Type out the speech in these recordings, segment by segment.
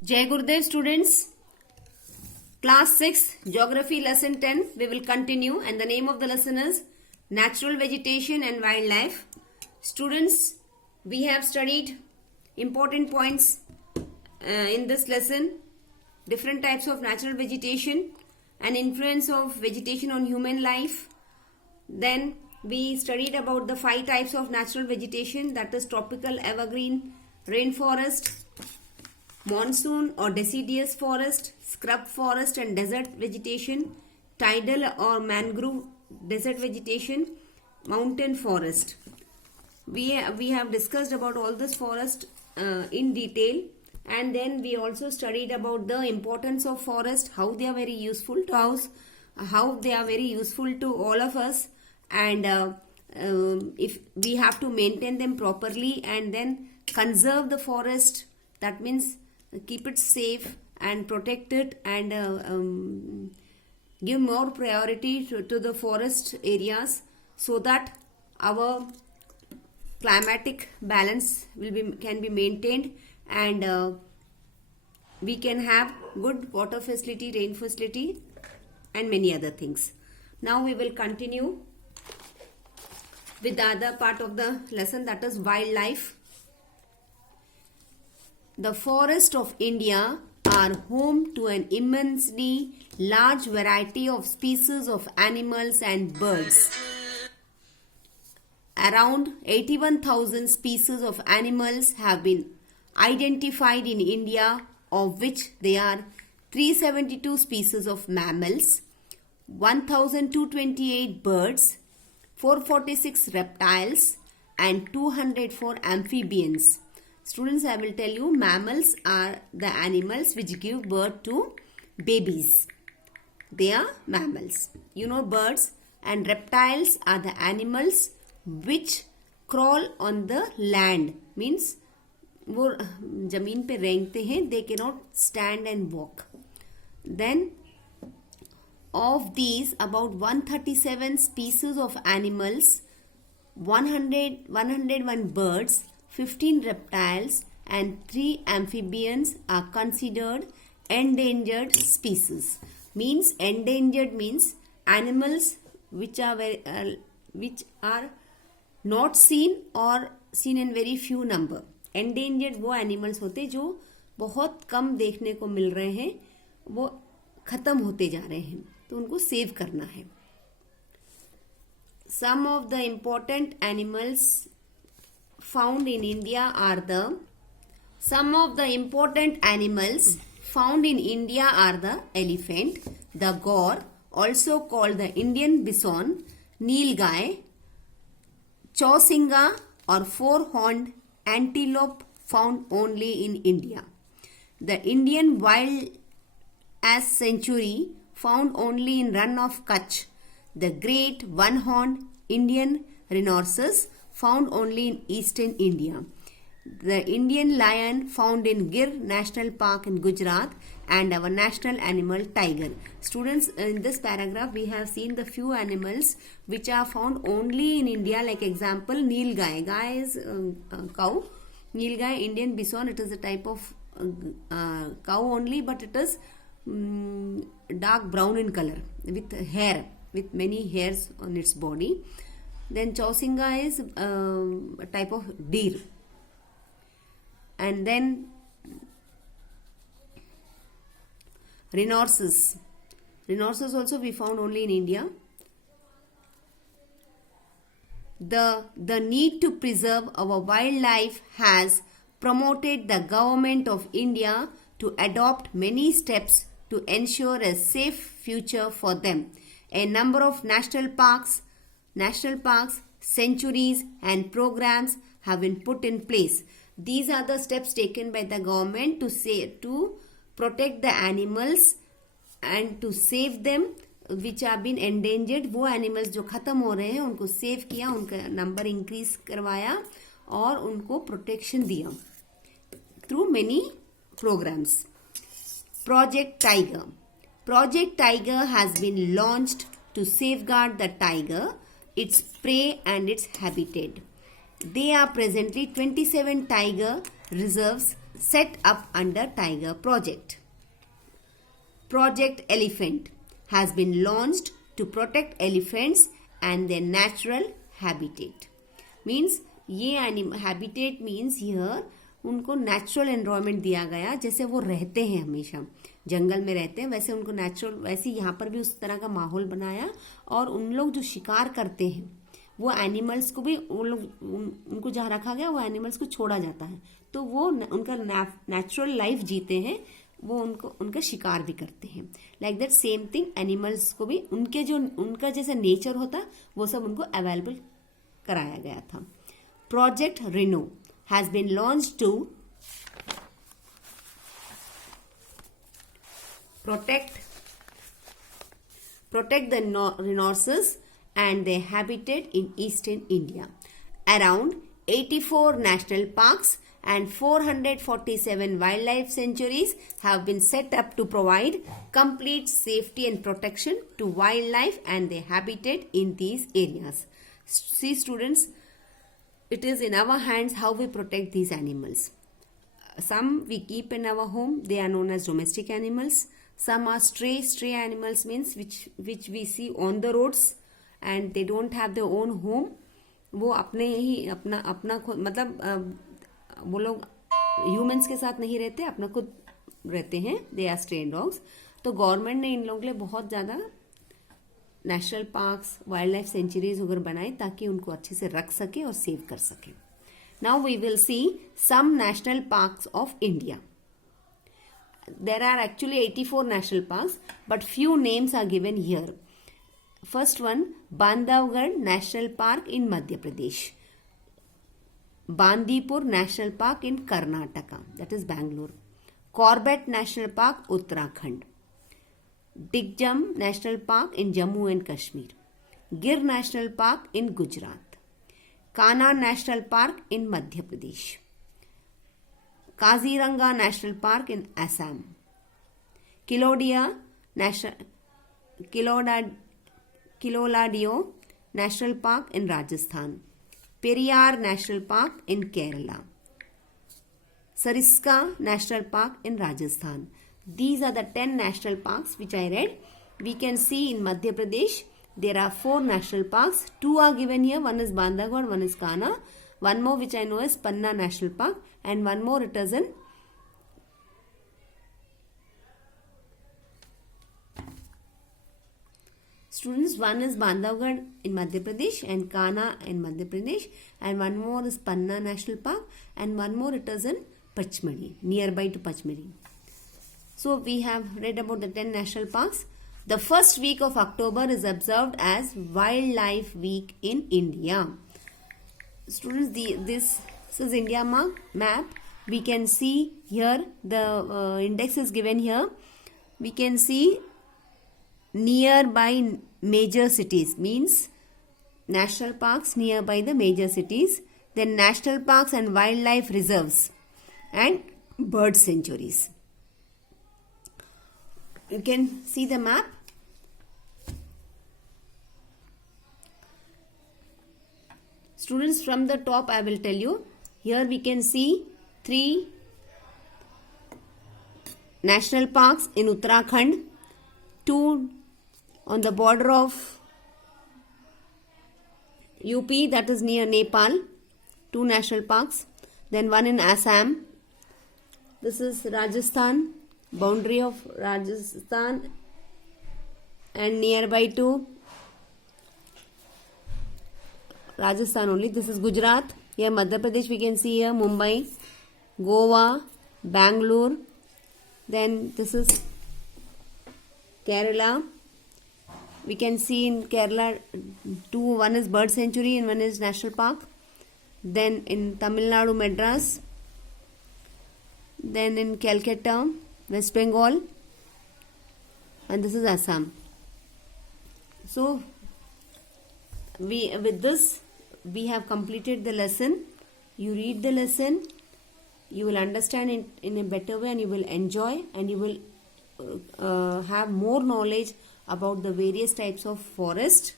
Jai Gurudev students, class 6 geography lesson 10 we will continue, and the name of the lesson is natural vegetation and wildlife. Students, we have studied important points in this lesson, different types of natural vegetation and influence of vegetation on human life. Then we studied about the 5 types of natural vegetation, that is tropical, evergreen, rainforest, monsoon or deciduous forest, scrub forest and desert vegetation, tidal or mangrove desert vegetation, mountain forest. We have discussed about all this forest in detail, and then we also studied about the importance of forest, how they are very useful to us, how they are very useful to all of us, and if we have to maintain them properly and then conserve the forest, that means keep it safe and protect it, and give more priority to the forest areas so that our climatic balance can be maintained, and we can have good water facility, rain facility, and many other things. Now we will continue with the other part of the lesson, that is wildlife. The forests of India are home to an immensely large variety of species of animals and birds. Around 81,000 species of animals have been identified in India, of which there are 372 species of mammals, 1,228 birds, 446 reptiles, and 204 amphibians. Students, I will tell you, mammals are the animals which give birth to babies. They are mammals. You know, birds and reptiles are the animals which crawl on the land. Means वो जमीन पे रेंगते हैं. They cannot stand and walk. Then of these, about 137 species of animals, 101 birds, 15 reptiles, and 3 amphibians are considered endangered species. Means endangered means animals which are not seen or seen in very few number. Endangered वो animals होते जो बहुत कम देखने को मिल रहे हैं, वो खत्म होते जा रहे हैं, तो उनको सेव करना है. Some of the important animals found in India are the elephant, the gaur, also called the Indian bison, nilgai, chausinga or four-horned antelope found only in India. The Indian wild ass sanctuary found only in Rann of Kutch. The great one-horned Indian rhinoceros found only in eastern India. The Indian lion found in Gir National Park in Gujarat, and our national animal tiger. Students, in this paragraph we have seen the few animals which are found only in India, like example nilgai. Guy is cow. Nilgai, Indian bison, it is a type of cow only, but it is dark brown in color with hair, with many hairs on its body. Then chausinga is a type of deer. And then rhinoceros. Rhinoceros also we found only in India. The need to preserve our wildlife has promoted the government of India to adopt many steps to ensure a safe future for them. A number of national parks, sanctuaries, and programs have been put in place. These are the steps taken by the government to protect the animals and to save them which have been endangered. वो animals जो खत्म हो रहे हैं उनको save किया, उनका number increase करवाया और उनको protection दिया through many programs. Project Tiger. Project Tiger has been launched to safeguard the tiger, its prey and its habitat. There are presently 27 tiger reserves set up under Tiger Project. Project Elephant has been launched to protect elephants and their natural habitat. Means ये habitat means here उनको natural environment दिया गया, जैसे वो रहते हैं हमेशा जंगल में रहते हैं वैसे उनको नेचुरल, वैसे यहाँ पर भी उस तरह का माहौल बनाया। और उन लोग जो शिकार करते हैं वो एनिमल्स को भी उनको जहाँ रखा गया वो एनिमल्स को छोड़ा जाता है, तो वो उनका नेचुरल लाइफ जीते हैं, वो उनका शिकार भी करते हैं। Like that same thing animals को भी उनका जैसा नेचर होता वो सब उनको अवेलेबल कराया गया था। Project Reno has been launched to protect the rhinoceros and their habitat in eastern India. Around 84 national parks and 447 wildlife sanctuaries have been set up to provide complete safety and protection to wildlife and their habitat in these areas. See students, it is in our hands how we protect these animals. Some we keep in our home, they are known as domestic animals. Some are stray animals, means which we see on the roads and they don't have their own home. वो अपने ही अपना खुद मतलब वो लोग humans के साथ नहीं रहते, अपना खुद रहते हैं, दे आर स्ट्रे डॉग्स। तो गवर्नमेंट ने इन लोगों के लिए बहुत ज़्यादा national parks, wild life sanctuaries वगैरह बनाए ताकि उनको अच्छे से रख सके और सेव कर सके। Now we will see some national parks of India. There are actually 84 national parks, but few names are given here. First one, Bandhavgarh National Park in Madhya Pradesh. Bandipur National Park in Karnataka, that is Bangalore. Corbett National Park, Uttarakhand. Digjam National Park in Jammu and Kashmir. Gir National Park in Gujarat. Kanha National Park in Madhya Pradesh. Kaziranga National Park in Assam. Kilodia Kiloladio National Park in Rajasthan. Periyar National Park in Kerala. Sariska National Park in Rajasthan. These are the 10 national parks which I read. We can see in Madhya Pradesh there are 4 national parks. 2 are given here. One is Bandhavgarh, one is Kanha. One more which I know is Panna National Park, and one more it is in students. One is Bandhavgarh in Madhya Pradesh and Kanha in Madhya Pradesh, and one more is Panna National Park, and one more it is in Pachmadi, nearby to Pachmadi. So we have read about the 10 national parks. The first week of October is observed as Wildlife Week in India. Students, this is India map. We can see here the index is given here. We can see nearby major cities, means national parks nearby the major cities, then national parks and wildlife reserves and bird sanctuaries. You can see the map. Students, from the top I will tell you. Here we can see 3 national parks in Uttarakhand, 2 on the border of UP, that is near Nepal, 2 national parks, then one in Assam. This is Rajasthan, boundary of Rajasthan and nearby to Rajasthan only. This is Gujarat. Here Madhya Pradesh we can see here Mumbai, Goa, Bangalore. Then this is Kerala. We can see in Kerala 2, one is bird sanctuary and one is national park. Then in Tamil Nadu, Madras. Then in Calcutta, West Bengal. And this is Assam. So with this we have completed the lesson. You read the lesson, you will understand it in a better way and you will enjoy, and you will have more knowledge about the various types of forest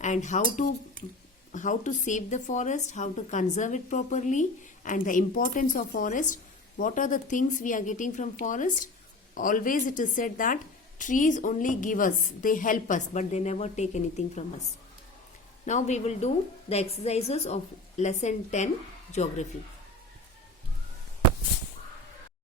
and how to save the forest, how to conserve it properly, and the importance of forest What are the things we are getting from forest? Always it is said that trees only give us, they help us, but they never take anything from us. Now we will do the exercises of lesson 10 geography.